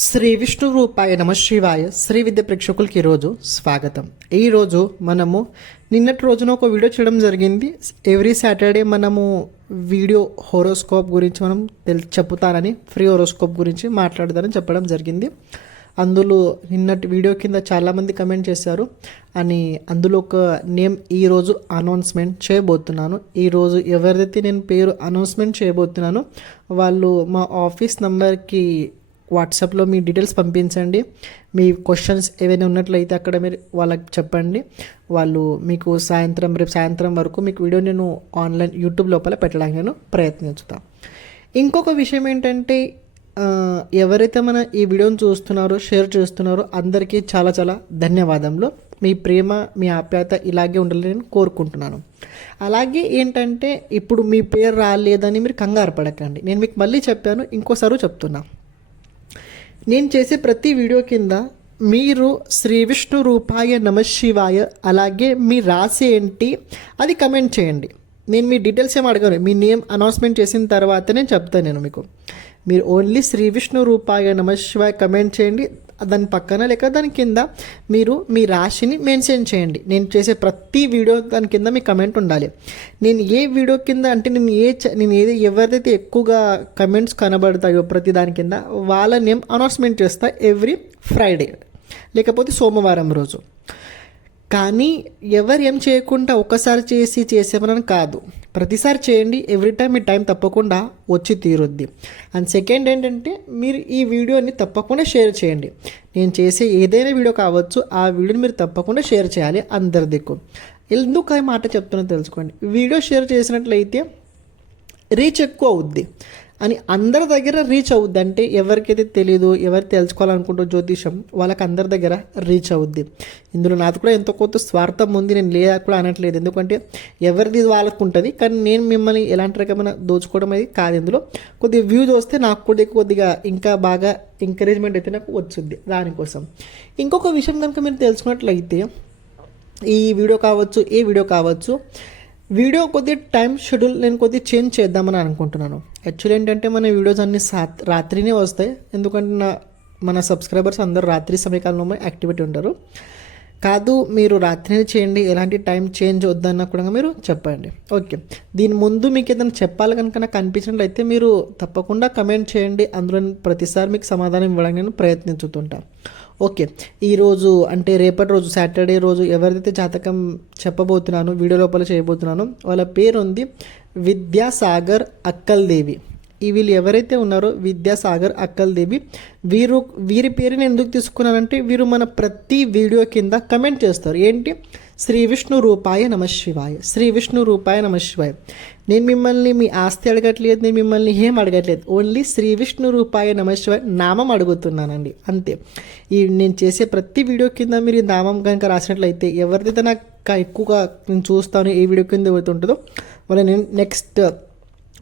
శ్రీ విష్ణు రూపాయ నమ శివాయ శ్రీ విద్య ప్రేక్షకులకి ఈరోజు స్వాగతం. ఈరోజు మనము నిన్నటి రోజున ఒక వీడియో చేయడం జరిగింది. ఎవ్రీ సాటర్డే మనము వీడియో హోరోస్కోప్ గురించి మనం తెల్ చెప్తానని ఫ్రీ హోరోస్కోప్ గురించి మాట్లాడదానని చెప్పడం జరిగింది. అందులో నిన్నటి వీడియో కింద చాలామంది కమెంట్ చేశారు అని అందులో ఒక నేమ్ ఈరోజు అనౌన్స్మెంట్ చేయబోతున్నాను. ఈరోజు ఎవరిదైతే నేను పేరు అనౌన్స్మెంట్ చేయబోతున్నానో వాళ్ళు మా ఆఫీస్ నెంబర్కి వాట్సాప్లో మీ డీటెయిల్స్ పంపించండి. మీ క్వశ్చన్స్ ఏవైనా ఉన్నట్లయితే అక్కడ మీరు వాళ్ళకి చెప్పండి. వాళ్ళు మీకు సాయంత్రం రేపు సాయంత్రం వరకు మీకు వీడియో నేను ఆన్లైన్ యూట్యూబ్ లోపల పెట్టడానికి నేను ప్రయత్నించుతాను ఇంకొక విషయం ఏంటంటే ఎవరైతే మన ఈ వీడియోని చూస్తున్నారో షేర్ చేస్తున్నారో అందరికీ చాలా చాలా ధన్యవాదములు. మీ ప్రేమ మీ ఆప్యాయత ఇలాగే ఉండాలని నేను కోరుకుంటున్నాను. అలాగే ఏంటంటే ఇప్పుడు మీ పేరు రాలేదని మీరు కంగారు పడకండి. నేను మీకు మళ్ళీ చెప్పాను ఇంకోసారి చెప్తున్నా. నేను చేసే ప్రతి వీడియో కింద మీరు శ్రీ విష్ణు రూపాయ నమశివాయ అలాగే మీ రాసి ఏంటి అది కమెంట్ చేయండి. నేను మీ డీటెయిల్స్ ఏం అడగను. మీ నేమ్ అనౌన్స్మెంట్ చేసిన తర్వాత నేను చెప్తాను నేను మీకు. మీరు ఓన్లీ శ్రీ విష్ణు రూపాయ నమ శివాయ కమెంట్ చేయండి. దాని పక్కన లేక దాని కింద మీరు మీ రాశిని మెన్షన్ చేయండి. నేను చేసే ప్రతి వీడియో దాని కింద మీ కమెంట్ ఉండాలి. నేను ఏ వీడియో కింద అంటే నేను ఏ నేను ఏది ఎవరిదైతే ఎక్కువగా కమెంట్స్ కనబడతాయో ప్రతి దాని కింద వాళ్ళ నేమ్ అనౌన్స్మెంట్ చేస్తా ఎవ్రీ ఫ్రైడే లేకపోతే సోమవారం రోజు. కానీ ఎవరు ఏం చేయకుండా ఒక్కసారి చేసి చేసేమని కాదు. ప్రతిసారి చేయండి ఎవ్రీ టైం మీ టైం తప్పకుండా వచ్చి తీరుద్ది. అండ్ సెకండ్ ఏంటంటే మీరు ఈ వీడియోని తప్పకుండా షేర్ చేయండి. నేను చేసే ఏదైనా వీడియో కావచ్చు ఆ వీడియోని మీరు తప్పకుండా షేర్ చేయాలి అందరి దిక్కు. ఎందుకు ఆ మాట చెప్తున్నా తెలుసుకోండి. వీడియో షేర్ చేసినట్లయితే రీచ్ ఎక్కువ అవుద్ది. అని అందరి దగ్గర రీచ్ అవుద్ది. అంటే ఎవరికైతే తెలియదు ఎవరు తెలుసుకోవాలనుకుంటో జ్యోతిషం వాళ్ళకి అందరి దగ్గర రీచ్ అవుద్ది. ఇందులో నాది కూడా ఎంతో కొంత స్వార్థం ఉంది. నేను లేదా కూడా అనట్లేదు. ఎందుకంటే ఎవరిది వాళ్ళకు ఉంటుంది. కానీ నేను మిమ్మల్ని ఎలాంటి రకమైన దోచుకోవడం అనేది కాదు ఇందులో. కొద్దిగా వ్యూస్ వస్తే నాకు కూడా కొద్దిగా ఇంకా బాగా ఎంకరేజ్మెంట్ అయితే నాకు వచ్చింది దానికోసం. ఇంకొక విషయం కనుక మీరు తెలుసుకున్నట్లయితే ఈ వీడియో కావచ్చు ఏ వీడియో కావచ్చు వీడియో కొద్ది టైం షెడ్యూల్ నేను కొద్దిగా చేంజ్ చేద్దామని అనుకుంటున్నాను. యాక్చువల్లీ ఏంటంటే మన వీడియోస్ అన్ని రాత్రినే వస్తాయి. ఎందుకంటే నా మన సబ్స్క్రైబర్స్ అందరూ రాత్రి సమయకాలంలో యాక్టివిటీ ఉంటారు కాదు మీరు రాత్రినే చేయండి. ఎలాంటి టైం చేంజ్ వద్దన్నా కూడా మీరు చెప్పండి. ఓకే. దీని ముందు మీకు ఏదైనా చెప్పాలి కనుక నాకు అనిపించినట్లయితే మీరు తప్పకుండా కమెంట్ చేయండి. అందులో ప్రతిసారి మీకు సమాధానం ఇవ్వడానికి నేను ప్రయత్నించుతుంటాను ఓకే. ఈరోజు అంటే రేపటి రోజు సాటర్డే రోజు ఎవరిదైతే జాతకం చెప్పబోతున్నానో వీడియో లోపల చేయబోతున్నానో వాళ్ళ పేరు ఉంది విద్యాసాగర్ అక్కల్ దేవి వీళ్ళు ఎవరైతే ఉన్నారో విద్యాసాగర్ అక్కల్దేవి వీరు వీరి పేరుని ఎందుకు తీసుకున్నారంటే వీరు మన ప్రతి వీడియో కింద కమెంట్ చేస్తారు. ఏంటి? శ్రీ విష్ణు రూపాయ నమ శివాయ. శ్రీ విష్ణు రూపాయ నమ శివాయ. నేను మిమ్మల్ని మీ ఆస్తి అడగట్లేదు నేను మిమ్మల్ని ఏం అడగట్లేదు. ఓన్లీ శ్రీ విష్ణు రూపాయ నమ శివాయ నామం అడుగుతున్నానండి. అంతే. ఈ నేను చేసే ప్రతి వీడియో కింద మీరు ఈ నామం కనుక రాసినట్లయితే ఎవరిదైతే నాకు కా- ఎక్కువగా నేను చూస్తాను ఏ వీడియో కింద ఎవరైతే ఉంటుందో వాళ్ళని నేను నెక్స్ట్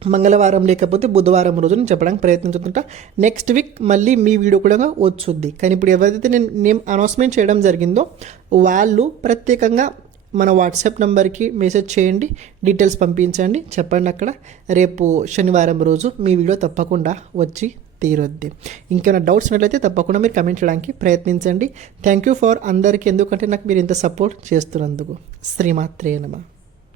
మంగళవారం లేకపోతే బుధవారం రోజు నేను చెప్పడానికి ప్రయత్నించుతుంటా. నెక్స్ట్ వీక్ మళ్ళీ మీ వీడియో కూడా వచ్చుద్ది. కానీ ఇప్పుడు ఎవరైతే నేను నేమ్ అనౌన్స్మెంట్ చేయడం జరిగిందో వాళ్ళు ప్రత్యేకంగా మన వాట్సాప్ నెంబర్కి మెసేజ్ చేయండి డీటెయిల్స్ పంపించండి చెప్పండి అక్కడ. రేపు శనివారం రోజు మీ వీడియో తప్పకుండా వచ్చి తీరొద్ది. ఇంకేమైనా డౌట్స్ ఉన్నట్లయితే తప్పకుండా మీరు కమెంట్ చేయడానికి ప్రయత్నించండి. థ్యాంక్ యూ ఫర్ అందరికీ. ఎందుకంటే నాకు మీరు ఇంత సపోర్ట్ చేస్తున్నందుకు. శ్రీమాత్రే నమ.